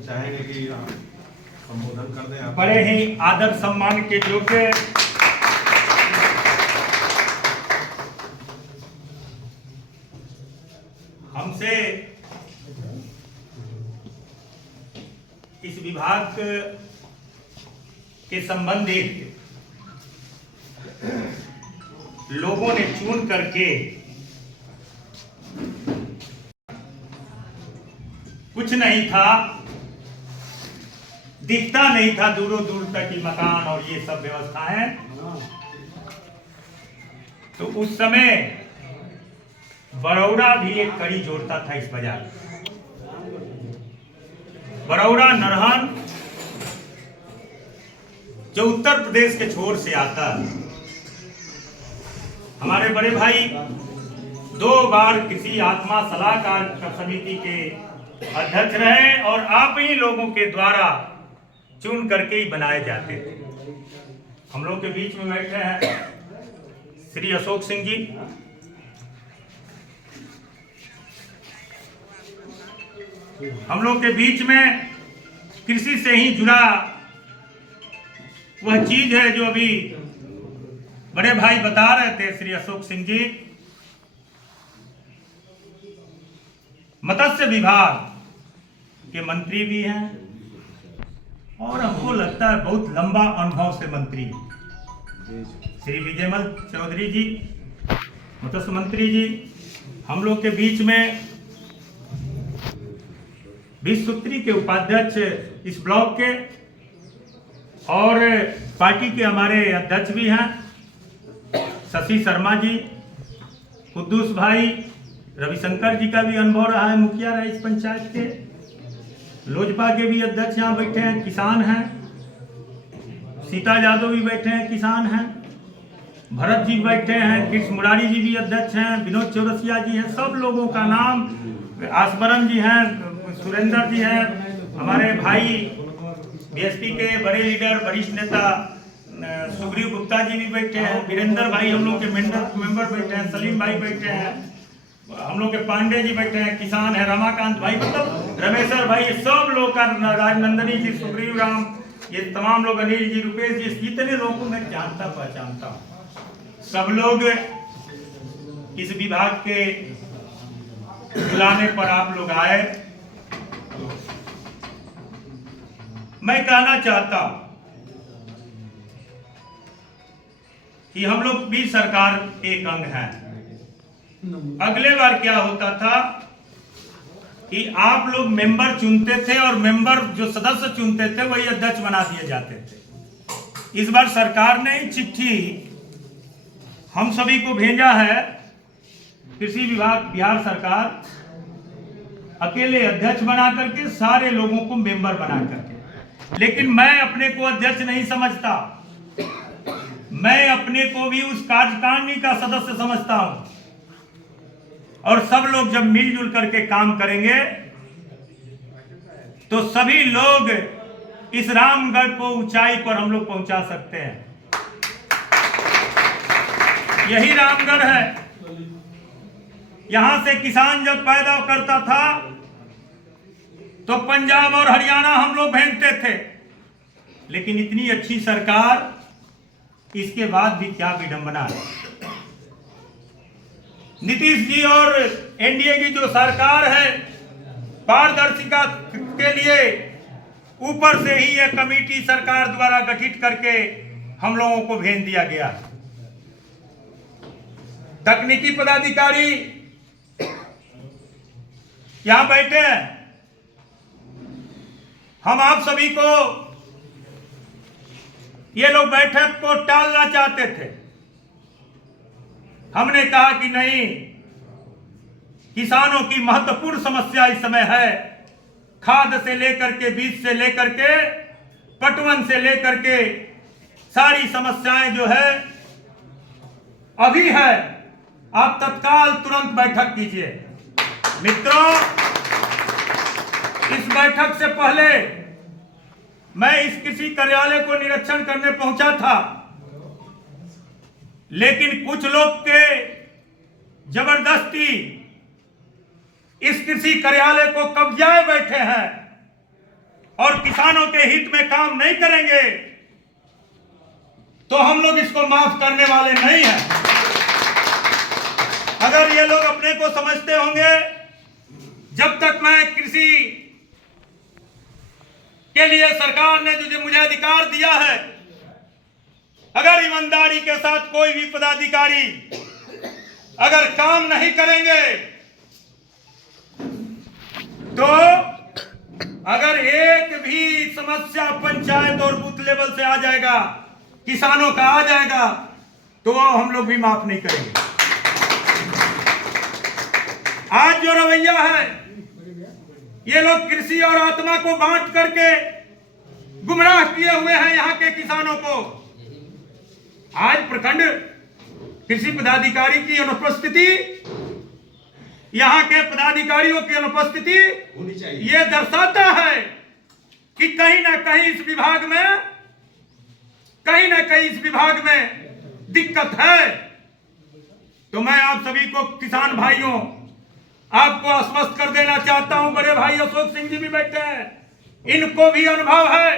चाहेंगे कि आप संबोधन कर दें। बड़े ही आदर सम्मान के योग्य हमसे इस विभाग के संबंधित लोगों ने चुन करके कुछ नहीं था, दिखता नहीं था दूरों दूर तक कि मकान और ये सब व्यवस्थाएं। तो उस समय बरौड़ा भी एक कड़ी जोड़ता था इस बाजार में। बरौड़ा नरहन जो उत्तर प्रदेश के छोर से आता है, हमारे बड़े भाई 2 बार किसी आत्मा सलाहकार समिति के अध्यक्ष रहे और आप ही लोगों के द्वारा चुन करके ही बनाए जाते थे। हम लोग के बीच में बैठे हैं श्री अशोक सिंह जी, हम लोग के बीच में कृषि से ही जुड़ा वह चीज है जो अभी बड़े भाई बता रहे थे श्री अशोक सिंह जी। मत्स्य विभाग के मंत्री भी हैं और हमको लगता है बहुत लंबा अनुभव से मंत्री श्री विजयमल चौधरी जी, मत्स्य मंत्री जी, हम लोग के बीच में 20 सूत्री के उपाध्यक्ष इस ब्लॉक के और पार्टी के हमारे अध्यक्ष भी हैं शशि शर्मा जी, कुद्दूस भाई, रविशंकर जी का भी अनुभव रहा है, मुखिया रहे इस पंचायत के, लोजपा के भी अध्यक्ष यहाँ बैठे हैं, किसान हैं, सीता यादव भी बैठे हैं, किसान हैं, भरत जी बैठे हैं, कृष्ण मुरारी जी भी अध्यक्ष हैं, विनोद चौरसिया जी हैं, सब लोगों का नाम, आसबरन जी हैं, सुरेंद्र जी हैं, हमारे भाई बीएसपी के बड़े लीडर वरिष्ठ नेता सुग्रीव गुप्ता जी भी बैठे हैं, वीरेंद्र भाई हम लोग के मेंबर बैठे हैं, सलीम भाई बैठे हैं, हम लोग के पांडे जी बैठे हैं, किसान है, रमाकांत भाई, मतलब रमेश्वर भाई, सब लोग का, राजनंदनी जी, सुग्रीव राम, ये तमाम लोग, अनिल जी, रुपेश जी, जितने लोगों को मैं जानता पहचानता हूँ, सब लोग इस विभाग के बुलाने पर आप लोग आए। मैं कहना चाहता हूं कि हम लोग भी सरकार एक अंग है। अगले बार क्या होता था कि आप लोग मेंबर चुनते थे और मेंबर जो सदस्य चुनते थे वही अध्यक्ष बना दिए जाते थे। इस बार सरकार ने चिट्ठी हम सभी को भेजा है, कृषि विभाग बिहार सरकार अकेले अध्यक्ष बना करके सारे लोगों को मेंबर बना करके, लेकिन मैं अपने को अध्यक्ष नहीं समझता, मैं अपने को भी उस कार्यकारिणी का सदस्य समझता हूं। और सब लोग जब मिलजुल करके काम करेंगे तो सभी लोग इस रामगढ़ को ऊंचाई पर हम लोग पहुंचा सकते हैं। यही रामगढ़ है। यहां से किसान जब पैदा करता था तो पंजाब और हरियाणा हम लोग भेजते थे, लेकिन इतनी अच्छी सरकार, इसके बाद भी क्या विडंबना है। नीतीश जी और एनडीए की जो सरकार है, पारदर्शिता के लिए ऊपर से ही यह कमेटी सरकार द्वारा गठित करके हम लोगों को भेज दिया गया। तकनीकी पदाधिकारी यहां बैठे हैं। हम आप सभी को, ये लोग बैठक को टालना चाहते थे, हमने कहा कि नहीं, किसानों की महत्वपूर्ण समस्या इस समय है, खाद से लेकर के, बीज से लेकर के, पटवन से लेकर के सारी समस्याएं जो है अभी है। आप तत्काल तुरंत बैठक कीजिए। मित्रों, इस बैठक से पहले मैं इस कृषि कार्यालय को निरीक्षण करने पहुंचा था, लेकिन कुछ लोग के जबरदस्ती इस कृषि कार्यालय को कब्जाए बैठे हैं। और किसानों के हित में काम नहीं करेंगे तो हम लोग इसको माफ करने वाले नहीं हैं। अगर ये लोग अपने को समझते होंगे जब तक मैं कृषि के लिए सरकार ने जो मुझे अधिकार दिया है, अगर ईमानदारी के साथ कोई भी पदाधिकारी अगर काम नहीं करेंगे तो अगर एक भी समस्या पंचायत और बूथ लेवल से आ जाएगा, किसानों का आ जाएगा, तो हम लोग भी माफ नहीं करेंगे। आज जो रवैया है, ये लोग कृषि और आत्मा को बांट करके गुमराह किए हुए हैं यहाँ के किसानों को। आज प्रखंड कृषि पदाधिकारी की अनुपस्थिति, यहाँ के पदाधिकारियों की अनुपस्थिति ये दर्शाता है कि कहीं ना कहीं इस विभाग में दिक्कत है। तो मैं आप सभी को किसान भाइयों आपको आश्वस्त कर देना चाहता हूं, बड़े भाई अशोक सिंह जी भी बैठे हैं, इनको भी अनुभव है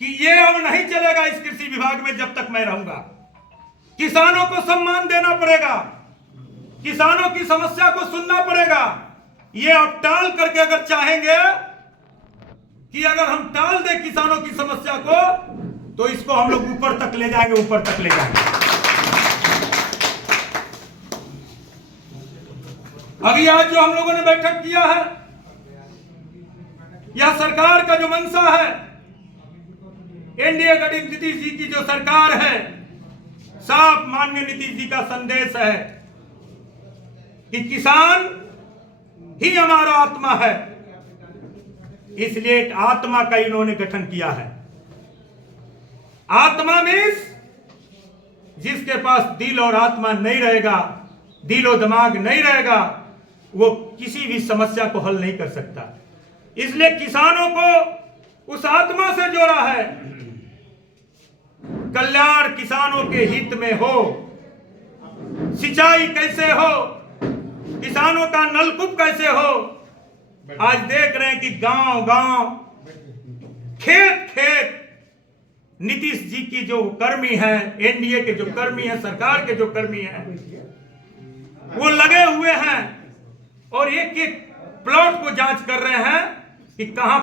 कि ये अब नहीं चलेगा इस कृषि विभाग में जब तक मैं रहूंगा। किसानों को सम्मान देना पड़ेगा, किसानों की समस्या को सुनना पड़ेगा। ये अब टाल करके अगर चाहेंगे कि अगर हम टाल दें किसानों की समस्या को तो इसको हम लोग ऊपर तक ले जाएंगे, ऊपर तक ले जाएंगे। अभी आज जो हम लोगों ने बैठक किया है, यह सरकार का जो मंशा है, एनडीए गठित नीतीश जी की जो सरकार है, साफ माननीय नीतीश जी का संदेश है कि किसान ही हमारा आत्मा है। इसलिए एक आत्मा का इन्होंने गठन किया है। आत्मा मीन्स जिसके पास दिल और आत्मा नहीं रहेगा, दिल और दिमाग नहीं रहेगा, वो किसी भी समस्या को हल नहीं कर सकता। इसलिए किसानों को उस आत्मा से जोड़ा है। कल्याण किसानों के हित में हो, सिंचाई कैसे हो, किसानों का नलकूप कैसे हो। आज देख रहे हैं कि गांव गांव, खेत खेत नीतीश जी की जो कर्मी है, एनडीए के जो कर्मी है, सरकार के जो कर्मी है, वो लगे हुए हैं और एक एक प्लॉट को जांच कर रहे हैं कि कहां